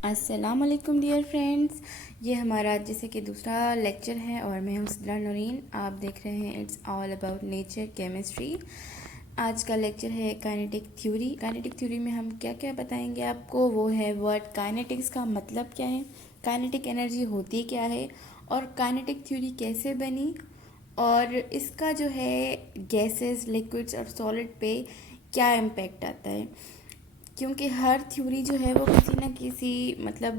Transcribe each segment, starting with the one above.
अस्सलाम वालेकुम dear friends. ये हमारा जैसे कि दूसरा लेक्चर है और मैं हूँ सिद्रा नूरीन। आप देख रहे हैं it's all about nature chemistry. आज का लेक्चर है काइनेटिक थ्योरी। काइनेटिक थ्योरी में हम क्या क्या बताएंगे आपको, वो है वर्ड काइनेटिक्स का मतलब क्या है, काइनेटिक एनर्जी होती क्या है, और काइनेटिक थ्योरी कैसे बनी, और इसका जो है गैसेस, लिक्विड्स और सॉलिड पे क्या इम्पेक्ट आता है। क्योंकि हर थ्योरी जो है वो किसी न किसी मतलब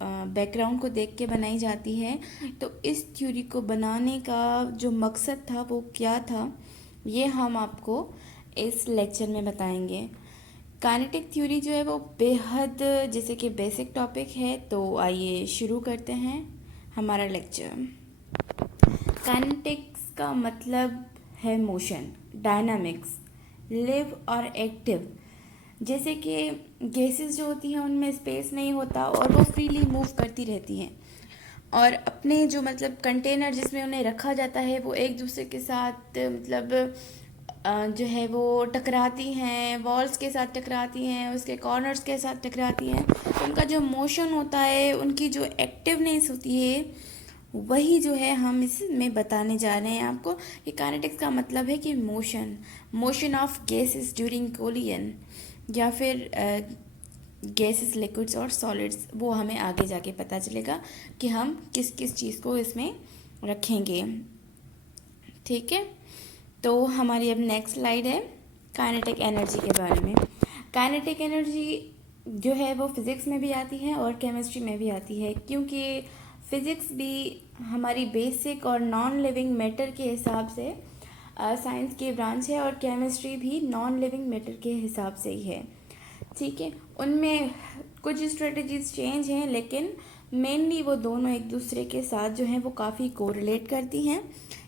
बैकग्राउंड को देख के बनाई जाती है। तो इस थ्योरी को बनाने का जो मकसद था वो क्या था, ये हम आपको इस लेक्चर में बताएंगे। काइनेटिक थ्योरी जो है वो बेहद जैसे कि बेसिक टॉपिक है, तो आइए शुरू करते हैं हमारा लेक्चर। काइनेटिक्स का मतलब है मोशन, डायनामिक्स, लिव और एक्टिव। जैसे कि गैसेस जो होती हैं उनमें स्पेस नहीं होता और वो फ्रीली मूव करती रहती हैं, और अपने जो मतलब कंटेनर जिसमें उन्हें रखा जाता है वो एक दूसरे के साथ मतलब जो है वो टकराती हैं, वॉल्स के साथ टकराती हैं, उसके कॉर्नर्स के साथ टकराती हैं। तो उनका जो मोशन होता है, उनकी जो एक्टिवनेस होती है, वही जो है हम इसमें बताने जा रहे हैं आपको। कि काइनेटिक्स का मतलब है कि motion, motion of gases during collision, या फिर गैसेस, लिक्विड्स और सॉलिड्स। वो हमें आगे जाके पता चलेगा कि हम किस किस चीज़ को इसमें रखेंगे। ठीक है, तो हमारी अब नेक्स्ट स्लाइड है काइनेटिक एनर्जी के बारे में। काइनेटिक एनर्जी जो है वो फिज़िक्स में भी आती है और केमिस्ट्री में भी आती है, क्योंकि फिज़िक्स भी हमारी बेसिक और नॉन लिविंग मैटर के हिसाब से साइंस की ब्रांच है, और केमिस्ट्री भी नॉन लिविंग मैटर के हिसाब से ही है। ठीक है, उनमें कुछ स्ट्रेटजीज चेंज हैं, लेकिन मेनली वो दोनों एक दूसरे के साथ जो हैं वो काफ़ी कोरिलेट करती हैं,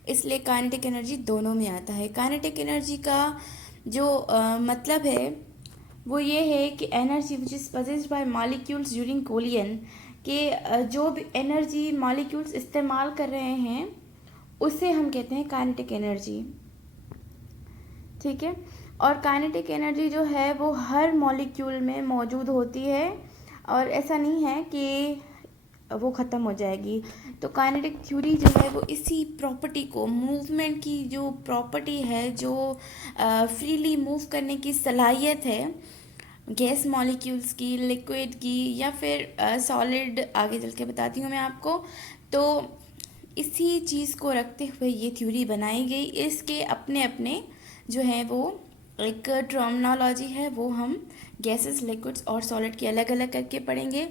इसलिए काइनेटिक एनर्जी दोनों में आता है। काइनेटिक एनर्जी का जो मतलब है वो ये है कि energy which is possessed bye molecules during collision, कि जो भी एनर्जी मॉलिक्यूल्स इस्तेमाल कर रहे हैं उसे हम कहते हैं काइनेटिक एनर्जी। ठीक है, और काइनेटिक एनर्जी जो है वो हर मॉलिक्यूल में मौजूद होती है, और ऐसा नहीं है कि वो ख़त्म हो जाएगी। तो काइनेटिक थ्योरी जो है वो इसी प्रॉपर्टी को, मूवमेंट की जो प्रॉपर्टी है, जो फ्रीली मूव करने की सलाहियत है गैस मॉलिक्यूल्स की, लिक्विड की, या फिर सॉलिड, आगे चल के बताती हूँ मैं आपको। तो इसी चीज़ को रखते हुए ये थ्योरी बनाई गई। इसके अपने अपने जो है वो एक टर्मिनोलॉजी है, वो हम गैसेस, लिक्विड्स और सॉलिड की अलग अलग करके पढ़ेंगे।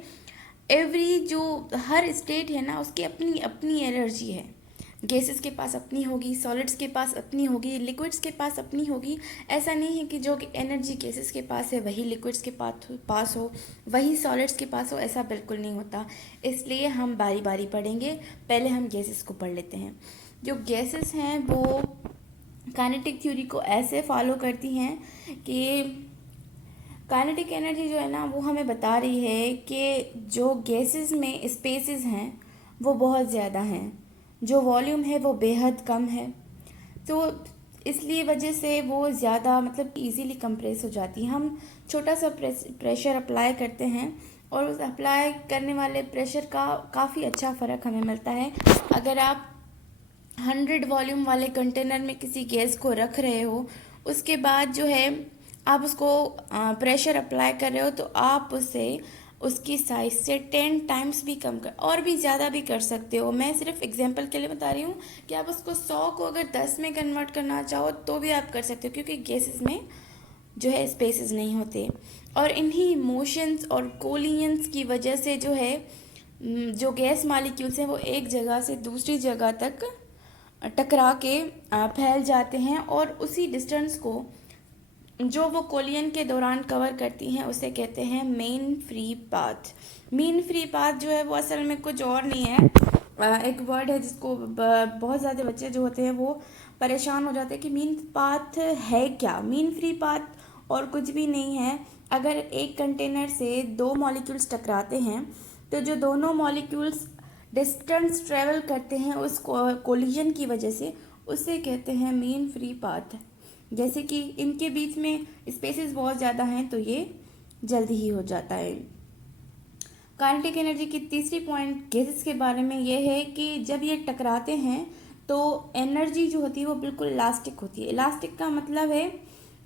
एवरी जो हर स्टेट है ना, उसकी अपनी अपनी एनर्जी है। गैसेस के पास अपनी होगी, सॉलिड्स के पास अपनी होगी, लिक्विड्स के पास अपनी होगी। ऐसा नहीं है कि जो एनर्जी गैसेस के पास है वही लिक्विड्स के पास हो, वही सॉलिड्स के पास हो, ऐसा बिल्कुल नहीं होता। इसलिए हम बारी बारी पढ़ेंगे। पहले हम गैसेस को पढ़ लेते हैं। जो गैसेस हैं वो काइनेटिक थ्योरी को ऐसे फॉलो करती हैं कि काइनेटिक एनर्जी जो है ना वो हमें बता रही है कि जो गैसेस में स्पेसेस हैं वो बहुत ज़्यादा हैं, जो वॉल्यूम है वो बेहद कम है। तो इसलिए वजह से वो ज़्यादा मतलब इजीली कंप्रेस हो जाती है। हम छोटा सा प्रेशर अप्लाई करते हैं और उस अप्लाई करने वाले प्रेशर का काफ़ी अच्छा फ़र्क हमें मिलता है। अगर आप 100 वॉल्यूम वाले कंटेनर में किसी गैस को रख रहे हो, उसके बाद जो है आप उसको प्रेशर अप्लाई कर रहे हो, तो आप उसे उसकी साइज से 10 टाइम्स भी कम कर, और भी ज़्यादा भी कर सकते हो। मैं सिर्फ एग्जांपल के लिए बता रही हूँ कि आप उसको 100 को अगर 10 में कन्वर्ट करना चाहो तो भी आप कर सकते हो, क्योंकि गैसेस में जो है स्पेसेस नहीं होते। और इन्हीं मोशंस और कोलिजन्स की वजह से जो है जो गैस मॉलिक्यूल्स हैं वो एक जगह से दूसरी जगह तक टकरा के फैल जाते हैं, और उसी डिस्टेंस को जो वो कोलिजन के दौरान कवर करती हैं उसे कहते हैं main free path. Main free path जो है वो असल में कुछ और नहीं है, एक वर्ड है जिसको बहुत ज़्यादा बच्चे जो होते हैं वो परेशान हो जाते हैं कि मीन पाथ है क्या। मीन फ्री पाथ और कुछ भी नहीं है। अगर एक कंटेनर से दो मॉलिक्यूल्स टकराते हैं, तो जो दोनों मॉलिक्यूल्स डिस्टेंस ट्रेवल करते हैं उस कोलिजन की वजह से, उसे कहते हैं मीन फ्री पाथ। जैसे कि इनके बीच में स्पेसेस बहुत ज़्यादा हैं तो ये जल्दी ही हो जाता है। काइनेटिक एनर्जी की तीसरी पॉइंट गैसेस के बारे में ये है कि जब ये टकराते हैं तो एनर्जी जो होती है वो बिल्कुल इलास्टिक होती है। इलास्टिक का मतलब है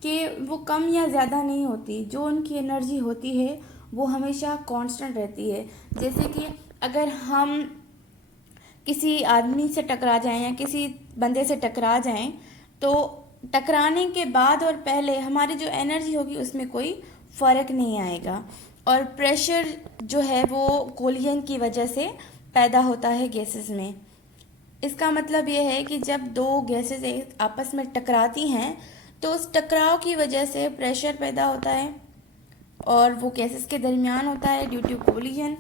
कि वो कम या ज़्यादा नहीं होती, जो उनकी एनर्जी होती है वो हमेशा कांस्टेंट रहती है। जैसे कि अगर हम किसी आदमी से टकरा जाएं या किसी बंदे से टकरा जाएं तो टकराने के बाद और पहले हमारी जो एनर्जी होगी उसमें कोई फ़र्क नहीं आएगा। और प्रेशर जो है वो कोलिजन की वजह से पैदा होता है गैसेस में। इसका मतलब ये है कि जब दो गैसेस आपस में टकराती हैं तो उस टकराव की वजह से प्रेशर पैदा होता है और वो गैसेस के दरमियान होता है due to collision.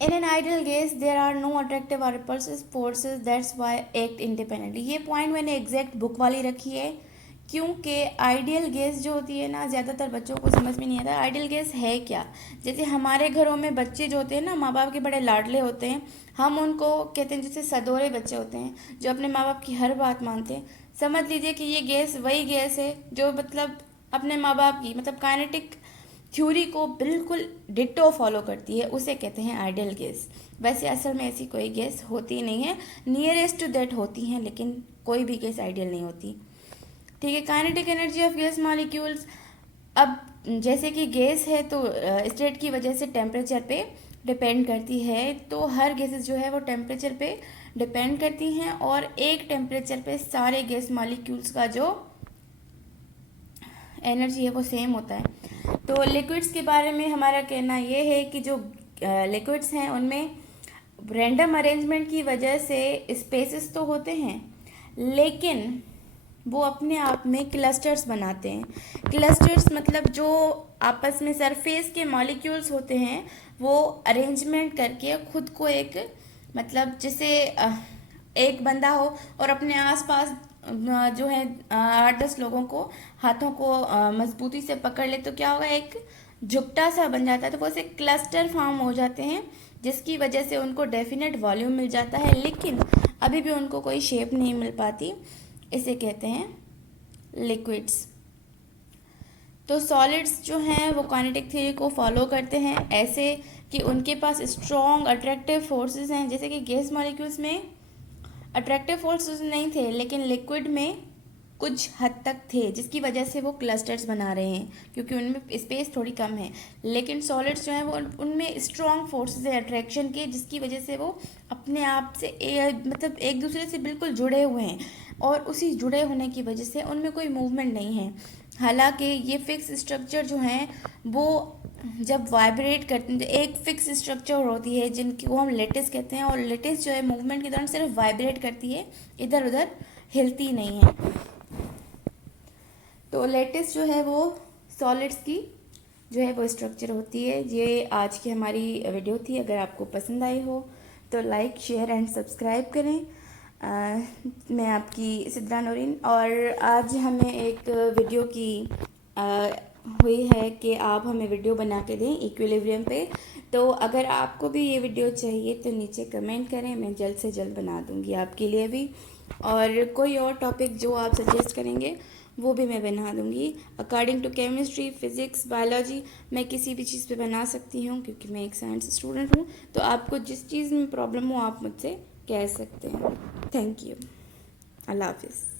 In an ideal gas, there are no attractive or repulsive forces, that's why act independently। ये पॉइंट मैंने एग्जैक्ट बुक वाली रखी है क्योंकि आइडियल गैस जो होती है ना, ज़्यादातर बच्चों को समझ में नहीं आता आइडियल गैस है क्या। जैसे हमारे घरों में बच्चे जो होते हैं ना, माँ बाप के बड़े लाडले होते हैं, हम उनको कहते हैं जैसे सदोरे बच्चे होते हैं जो अपने माँ बाप की हर बात मानते हैं। समझ लीजिए कि ये गैस वही गैस है जो मतलब अपने माँ बाप की मतलब काइनेटिक थ्योरी को बिल्कुल डिट्टो फॉलो करती है, उसे कहते हैं आइडियल गैस। वैसे असल में ऐसी कोई गैस होती नहीं है, नियरेस्ट टू दैट होती हैं, लेकिन कोई भी गैस आइडियल नहीं होती। ठीक है। Kinetic energy of gas molecules, अब जैसे कि गैस है तो स्टेट की वजह से टेम्परेचर पे डिपेंड करती है, तो हर गैसेस जो है वो टेम्परेचर पे डिपेंड करती हैं और एक टेम्परेचर पे सारे गैस मॉलिक्यूल्स का जो एनर्जी है वो सेम होता है। तो लिक्विड्स के बारे में हमारा कहना ये है कि जो लिक्विड्स हैं उनमें रैंडम अरेंजमेंट की वजह से स्पेसेस तो होते हैं, लेकिन वो अपने आप में क्लस्टर्स बनाते हैं। क्लस्टर्स मतलब जो आपस में सरफेस के मॉलिक्यूल्स होते हैं वो अरेंजमेंट करके खुद को एक मतलब जैसे एक बंदा हो और अपने आसपास जो है 8-10 लोगों को हाथों को मजबूती से पकड़ ले तो क्या होगा, एक झुकटा सा बन जाता है। तो वो से क्लस्टर फॉर्म हो जाते हैं जिसकी वजह से उनको डेफिनेट वॉल्यूम मिल जाता है, लेकिन अभी भी उनको कोई शेप नहीं मिल पाती। इसे कहते हैं लिक्विड्स। तो सॉलिड्स जो हैं वो काइनेटिक थ्योरी को फॉलो करते हैं ऐसे कि उनके पास स्ट्रॉन्ग अट्रैक्टिव फोर्सेस हैं। जैसे कि गैस मॉलिक्यूल्स में अट्रैक्टिव फोर्सेस नहीं थे, लेकिन लिक्विड में कुछ हद तक थे, जिसकी वजह से वो क्लस्टर्स बना रहे हैं क्योंकि उनमें स्पेस थोड़ी कम है। लेकिन सॉलिड्स जो हैं वो उनमें स्ट्रॉन्ग फोर्सेस है अट्रैक्शन के, जिसकी वजह से वो अपने आप से मतलब एक दूसरे से बिल्कुल जुड़े हुए हैं और उसी जुड़े होने की वजह से उनमें कोई मूवमेंट नहीं है। हालांकि ये फिक्स स्ट्रक्चर जो हैं वो जब वाइब्रेट करते हैं, एक फिक्स स्ट्रक्चर होती है जिनको हम लेटिस कहते हैं, और लेटिस जो है मूवमेंट के दौरान सिर्फ वाइब्रेट करती है, इधर उधर हिलती नहीं है। तो लेटिस जो है वो सॉलिड्स की जो है वो स्ट्रक्चर होती है। ये आज की हमारी वीडियो थी। अगर आपको पसंद आई हो तो लाइक शेयर एंड सब्सक्राइब करें। मैं आपकी सिद्रा नूरीन, और आज हमें एक वीडियो की हुई है कि आप हमें वीडियो बना के दें इक्विलिब्रियम पे। तो अगर आपको भी ये वीडियो चाहिए तो नीचे कमेंट करें, मैं जल्द से जल्द बना दूँगी आपके लिए भी। और कोई और टॉपिक जो आप सजेस्ट करेंगे वो भी मैं बना दूँगी। According to chemistry, physics, biology मैं किसी भी चीज़ पे बना सकती हूँ क्योंकि मैं एक साइंस स्टूडेंट हूँ। तो आपको जिस चीज़ में प्रॉब्लम हो आप मुझसे कह सकते हैं। Thank you. अल्लाह हाफिज़।